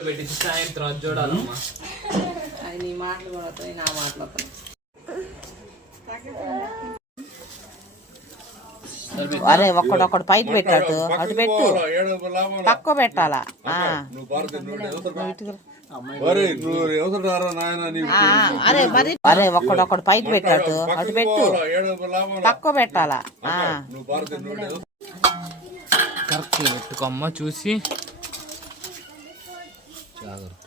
సాయంత్రం చూడాలమ్మా. నీ మాటలు కూడా వస్తాయి, నా మాటలు వస్తాయి. అరే ఒక్కడొక్కడు పైకి పెట్టాడు, అటు పెట్టు, తక్కువ పెట్టాలా. అరే మరి అరే ఒక్కడొక్కడు పైకి పెట్టాడు, అటు పెట్టు, తక్కువ పెట్టాలా. కరెక్ట్ పెట్టుకోమ్మ చూసి జాగ్రత్త.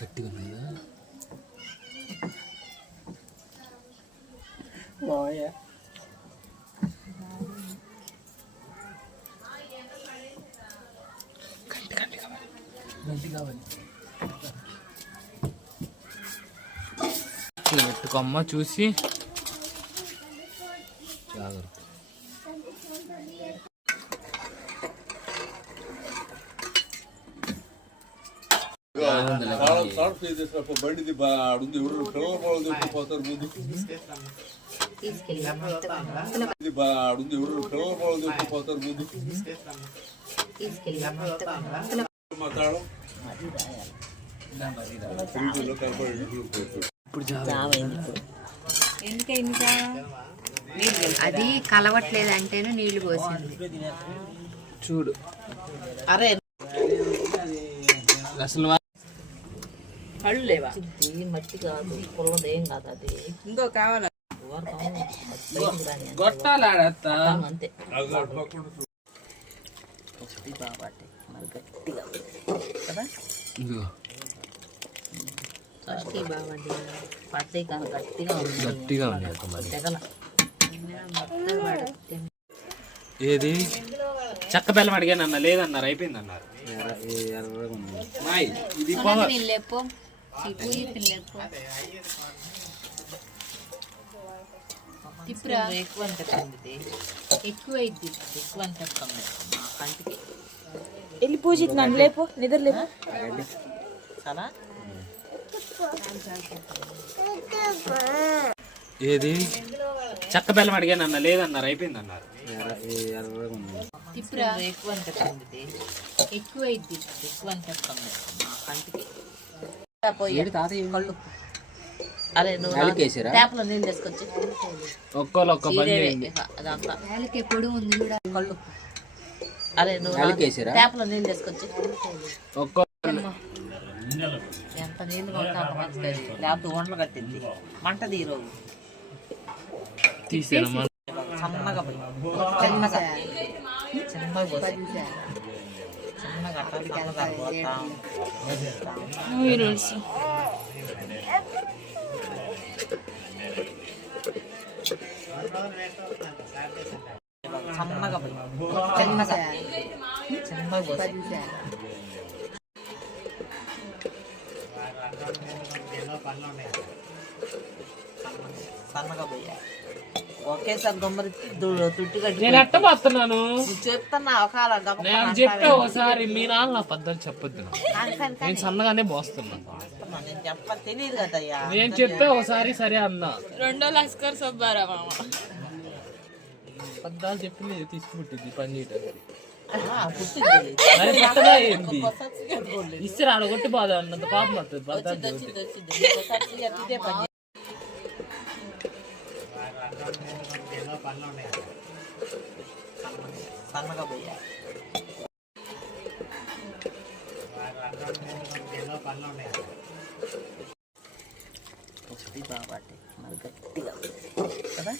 గట్టిగా ఉందా? పెట్టుకోమ్మ చూసి జాగ్రత్త. బండిది ఆడుంది ఎవరు పిల్లల పొలం తెచ్చిపోతారు ముందు ఆడుంది ఎవరు పిల్లల పొలం తెచ్చిపోతారు ముందు మాట్లాడడం అది కలవట్లేదు అంటేనే నీళ్లు పోసింది చూడు. అరే అసలు కళ్ళు లేవా? మట్టి కాదు, పొలదేం కాదు, అది ఇంకో కావాలా గొట్టాలాడతా అంతే. బాబాటి మరి గట్టిగా కదా ఫస్ట్ బాబండి పట్టి కాదు, గట్టిగా ఉంది, గట్టిగా ఉంది. తెగల ఏది చక్క బెల్లం అడిగానన్న, లేదన్నారు, అయిపోయిందన్నారు. ఇది ఎక్కువ అనిపిస్తుంది, ఎక్కువ అయింది, ఎక్కువ అనిపిస్తుంది కంటికి. వెళ్ళి పూజిత్ నన్ను లేపు, నిద్ర లేపు చాలా. ఏది చక్క బెల్లం అడిగానన్న, లేదన్నారు, అయిపోయిందన్నారు. ఎక్కువ అనిపిస్తుంది, ఎక్కువ అయింది, ఎక్కువ అనిపిస్తుంది కంటికి. కళ్ళు అరే నువ్వు ట్యాప్లో నీళ్ళు తీసుకొచ్చి ఒక్కోళ్ళు ఒక్క పని అదంతా పొడి ఉంది కళ్ళు. అరే నువ్వు ట్యాప్లో నీళ్ళు తీసుకొచ్చి ఒక్కో ఎంత నీళ్ళు కొడితే అంత మంచిది, లేకపోతే వంటలు కట్టింది మంటది. ఈరోజు తీసేనమ్మా సన్నగా పోయి చిన్నగా చిన్నగా పోయి చిన్నగా సన్నగా పోయి చిన్నగా చిన్నగా పోయి సన్నగా పోయా. ఒకేసారి గమ్మరి తుట్టి కట్టి నేను ఎట్ట పోతున్నాను చెప్తున్నా. నేను చెప్పే ఒకసారి మీ నాన్న నా పద్ధతి చెప్పొద్దు. నేను సన్నగానే పోస్తున్నాను, నేను చెప్ప తెలియదు కదయ్యా. నేను చెప్పే ఒకసారి సరే అన్నా. రెండో లస్కర్ సుబ్బారావు పద్దాలు చెప్పింది తీసుకుపుట్టింది పని చేయడానికి. పుట్టింది ఇస్తారు ఆడగొట్టి బాధ అన్నంత పాపం వస్తుంది. పద్దాలు సన్నగా పోయా. బాబాటి మరి గట్టిగా కదా.